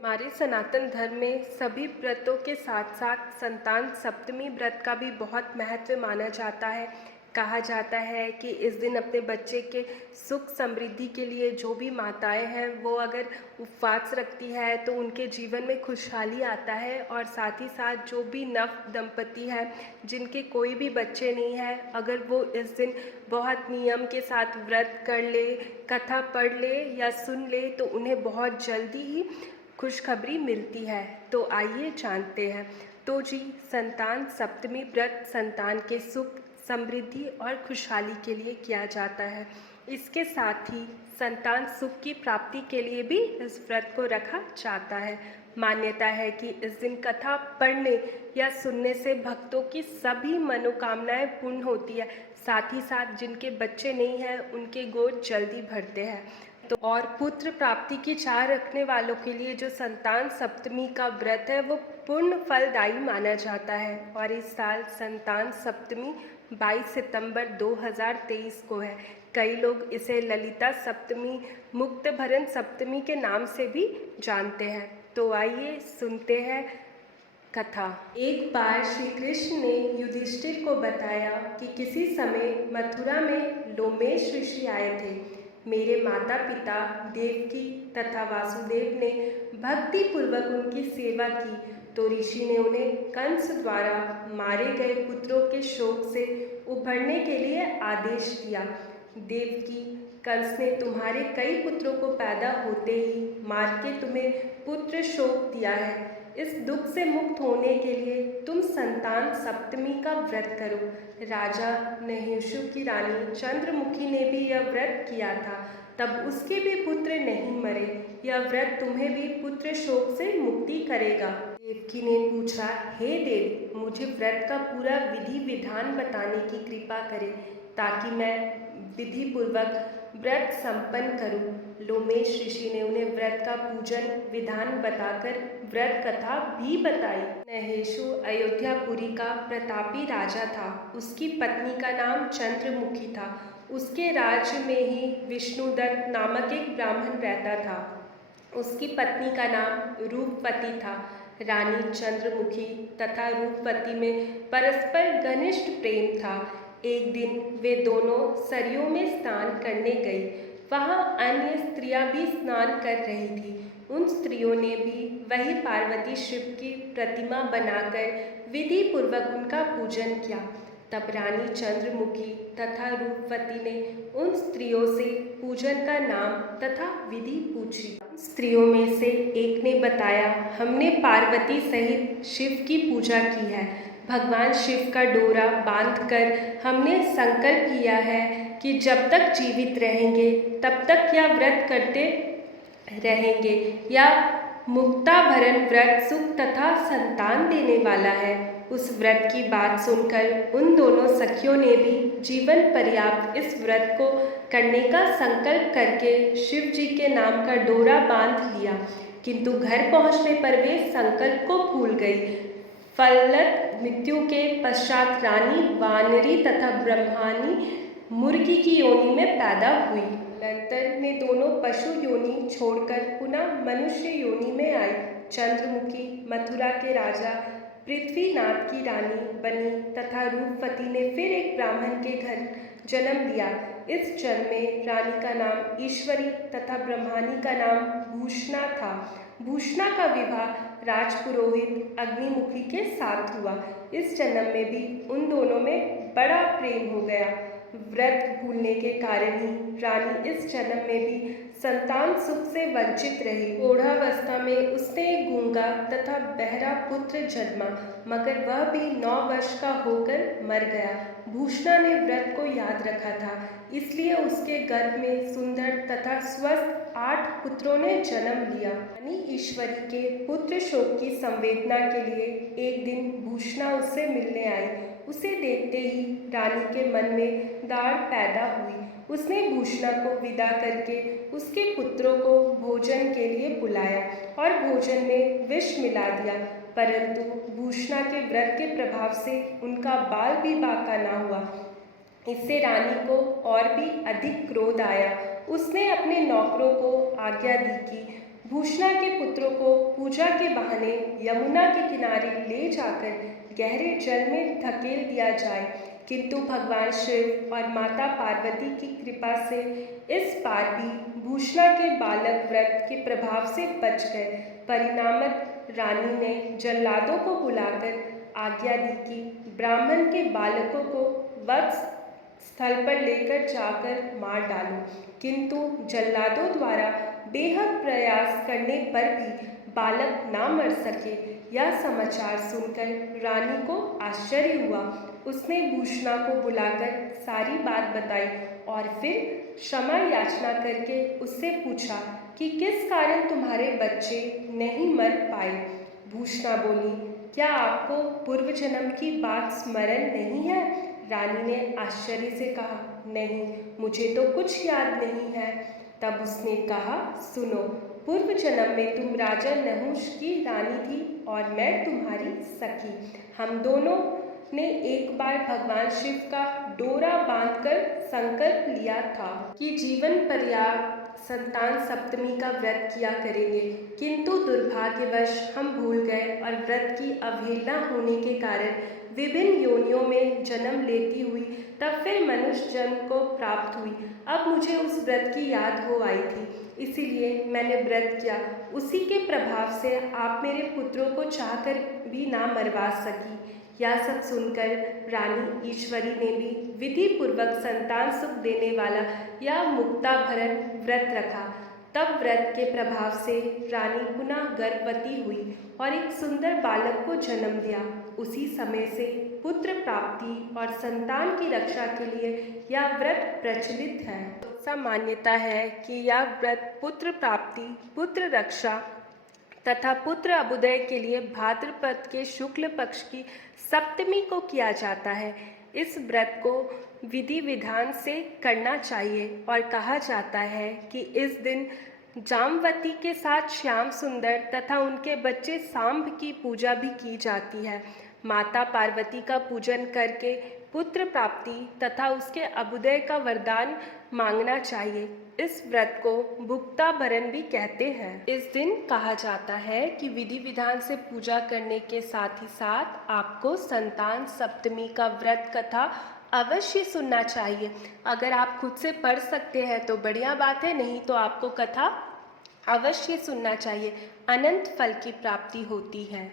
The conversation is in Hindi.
हमारे सनातन धर्म में सभी व्रतों के साथ साथ संतान सप्तमी व्रत का भी बहुत महत्व माना जाता है। कहा जाता है कि इस दिन अपने बच्चे के सुख समृद्धि के लिए जो भी माताएं हैं वो अगर उपवास रखती है तो उनके जीवन में खुशहाली आता है। और साथ ही साथ जो भी नव दंपति है जिनके कोई भी बच्चे नहीं है, अगर वो इस दिन बहुत नियम के साथ व्रत कर ले, कथा पढ़ ले या सुन ले तो उन्हें बहुत जल्दी ही खुशखबरी मिलती है। तो आइए जानते हैं। तो जी, संतान सप्तमी व्रत संतान के सुख समृद्धि और खुशहाली के लिए किया जाता है। इसके साथ ही संतान सुख की प्राप्ति के लिए भी इस व्रत को रखा जाता है। मान्यता है कि इस दिन कथा पढ़ने या सुनने से भक्तों की सभी मनोकामनाएं पूर्ण होती है। साथ ही साथ जिनके बच्चे नहीं हैं उनके गोद जल्दी भरते हैं। तो और पुत्र प्राप्ति की चाह रखने वालों के लिए जो संतान सप्तमी का व्रत है वो पूर्ण फलदायी माना जाता है। और इस साल संतान सप्तमी 22 सितंबर 2023 को है। कई लोग इसे ललिता सप्तमी, मुक्त भरण सप्तमी के नाम से भी जानते हैं। तो आइए सुनते हैं कथा। एक बार श्री कृष्ण ने युधिष्ठिर को बताया कि किसी समय मथुरा में लोमेश ऋषि आए थे। मेरे माता पिता देवकी तथा वासुदेव ने भक्ति पूर्वक उनकी सेवा की तो ऋषि ने उन्हें कंस द्वारा मारे गए पुत्रों के शोक से उभरने के लिए आदेश दिया। देवकी, कंस ने तुम्हारे कई पुत्रों को पैदा होते ही मार के तुम्हें पुत्र शोक दिया है। इस दुख से मुक्त होने के लिए तुम संतान सप्तमी का व्रत करो। राजा नहुषु की रानी चंद्रमुखी ने भी यह व्रत किया था, तब उसके भी पुत्र नहीं मरे। यह व्रत तुम्हें भी पुत्र शोक से मुक्ति करेगा। देवकी ने पूछा, हे देव, मुझे व्रत का पूरा विधि विधान बताने की कृपा करें ताकि मैं विधि पूर्वक व्रत संपन्न करूं। लोमेश ऋषि ने उन्हें व्रत का पूजन विधान बताकर व्रत कथा भी बताई। नहुषु अयोध्यापुरी का प्रतापी राजा था। उसकी पत्नी का नाम चंद्रमुखी था। उसके राज्य में ही विष्णुदत्त नामक एक ब्राह्मण रहता था। उसकी पत्नी का नाम रूपवती था। रानी चंद्रमुखी तथा रूपवती में परस्पर घनिष्ठ प्रेम था। एक दिन वे दोनों सरयू में स्नान करने गई। वहाँ अन्य स्त्रियां भी स्नान कर रही थी। उन स्त्रियों ने भी वही पार्वती शिव की प्रतिमा बनाकर विधि पूर्वक उनका पूजन किया। तब रानी चंद्रमुखी तथा रूपवती ने उन स्त्रियों से पूजन का नाम तथा विधि पूछी। स्त्रियों में से एक ने बताया, हमने पार्वती सहित शिव की पूजा की है। भगवान शिव का डोरा बांधकर हमने संकल्प किया है कि जब तक जीवित रहेंगे तब तक यह व्रत करते रहेंगे। या मुक्ताभरण व्रत सुख तथा संतान देने वाला है। उस व्रत की बात सुनकर उन दोनों सखियों ने भी जीवन पर्याप्त इस व्रत को करने का संकल्प करके शिव जी के नाम का डोरा बांध लिया। किंतु घर पहुंचने पर वे संकल्प को भूल गई। फलत मृत्यु के पश्चात रानी वानरी तथा ब्रह्मानी मुर्गी की योनि में पैदा हुई। अनंतर में दोनों पशु योनि छोड़कर पुनः मनुष्य योनि में आई। चंद्रमुखी मथुरा के राजा पृथ्वीनाथ की रानी बनी तथा रूपवती ने फिर एक ब्राह्मण के घर जन्म दिया। इस जन्म में रानी का नाम ईश्वरी तथा ब्रह्मानी का नाम भूषणा था। भूषणा का विवाह राजपुरोहित अग्निमुखी के साथ हुआ। इस जन्म में भी उन दोनों में बड़ा प्रेम हो गया। व्रत भूलने के कारण ही रानी इस जन्म में भी संतान सुख से वंचित रही। प्रौढ़ावस्था में उसने एक गूंगा तथा बहरा पुत्र जन्मा, मगर वह भी 9 वर्ष का होकर मर गया। भूषणा ने व्रत को याद रखा था, इसलिए उसके गर्भ में सुंदर तथा स्वस्थ 8 पुत्रों ने जन्म लिया। रानी ईश्वरी के पुत्र शोक की संवेदना के लिए एक दिन भूषणा उससे मिलने आई। उसे देखते ही रानी के मन में दाढ़ पैदा हुई। उसने भूषणा को विदा करके उसके पुत्रों को भोजन के लिए बुलाया और भोजन में विष मिला दिया, परंतु भूषणा के व्रत के प्रभाव से उनका बाल भी बाका ना हुआ। इससे रानी को और भी अधिक क्रोध आया। उसने अपने नौकरों को आज्ञा दी कि भूषणा के पुत्रों को पूजा के बहाने यमुना के किनारे ले जाकर गहरे जल में धकेल दिया जाए, किंतु भगवान शिव और माता पार्वती की कृपा से इस बार भी भूषणा के बालक व्रत के प्रभाव से बच गए। परिणामत रानी ने जल्लादों को बुलाकर आज्ञा दी कि ब्राह्मण के बालकों को वध स्थल पर लेकर जाकर मार डालो, किंतु जल्लादों द्वारा बेहद प्रयास करने पर भी बालक ना मर सके। यह समाचार सुनकर रानी को आश्चर्य हुआ। उसने भूषणा को बुलाकर सारी बात बताई और फिर क्षमा याचना करके उससे पूछा कि किस कारण तुम्हारे बच्चे नहीं मर पाए। भूषणा बोली, क्या आपको पूर्व जन्म की बात स्मरण नहीं है? रानी ने आश्चर्य से कहा, नहीं, मुझे तो कुछ याद नहीं है। तब उसने कहा, सुनो, पूर्व जन्म में तुम राजा नहुष की रानी थी और मैं तुम्हारी सखी। हम दोनों ने एक बार भगवान शिव का डोरा बांधकर संकल्प लिया था कि जीवन पर्यंत संतान सप्तमी का व्रत किया करेंगे, किंतु दुर्भाग्यवश हम भूल गए और व्रत की अवहेलना होने के कारण विभिन्न योनियों में जन्म लेती हुई तब फिर मनुष्य जन्म को प्राप्त हुई। अब मुझे उस व्रत की याद हो आई थी, इसीलिए मैंने व्रत किया। उसी के प्रभाव से आप मेरे पुत्रों को चाहकर भी ना मरवा सकी। यह सब सुनकर रानी ईश्वरी ने भी विधि पूर्वक संतान सुख देने वाला या मुक्ताभरण व्रत रखा। तब व्रत के प्रभाव से रानी पुनः गर्भवती हुई और एक सुंदर बालक को जन्म दिया। उसी समय से पुत्र प्राप्ति और संतान की रक्षा के लिए यह व्रत प्रचलित है। ऐसा मान्यता है कि यह व्रत पुत्र प्राप्ति, पुत्र रक्षा तथा पुत्र अभ्युदय के लिए भाद्रपद के शुक्ल पक्ष की सप्तमी को किया जाता है। इस व्रत को विधि विधान से करना चाहिए और कहा जाता है कि इस दिन जामवती के साथ श्याम सुंदर तथा उनके बच्चे सांब की पूजा भी की जाती है। माता पार्वती का पूजन करके पुत्र प्राप्ति तथा उसके अभ्युदय का वरदान मांगना चाहिए। इस व्रत को भुक्ताभरण भी कहते हैं। इस दिन कहा जाता है कि विधि विधान से पूजा करने के साथ ही साथ आपको संतान सप्तमी का व्रत कथा अवश्य सुनना चाहिए। अगर आप खुद से पढ़ सकते हैं तो बढ़िया बात है, नहीं तो आपको कथा अवश्य सुनना चाहिए। अनंत फल की प्राप्ति होती है।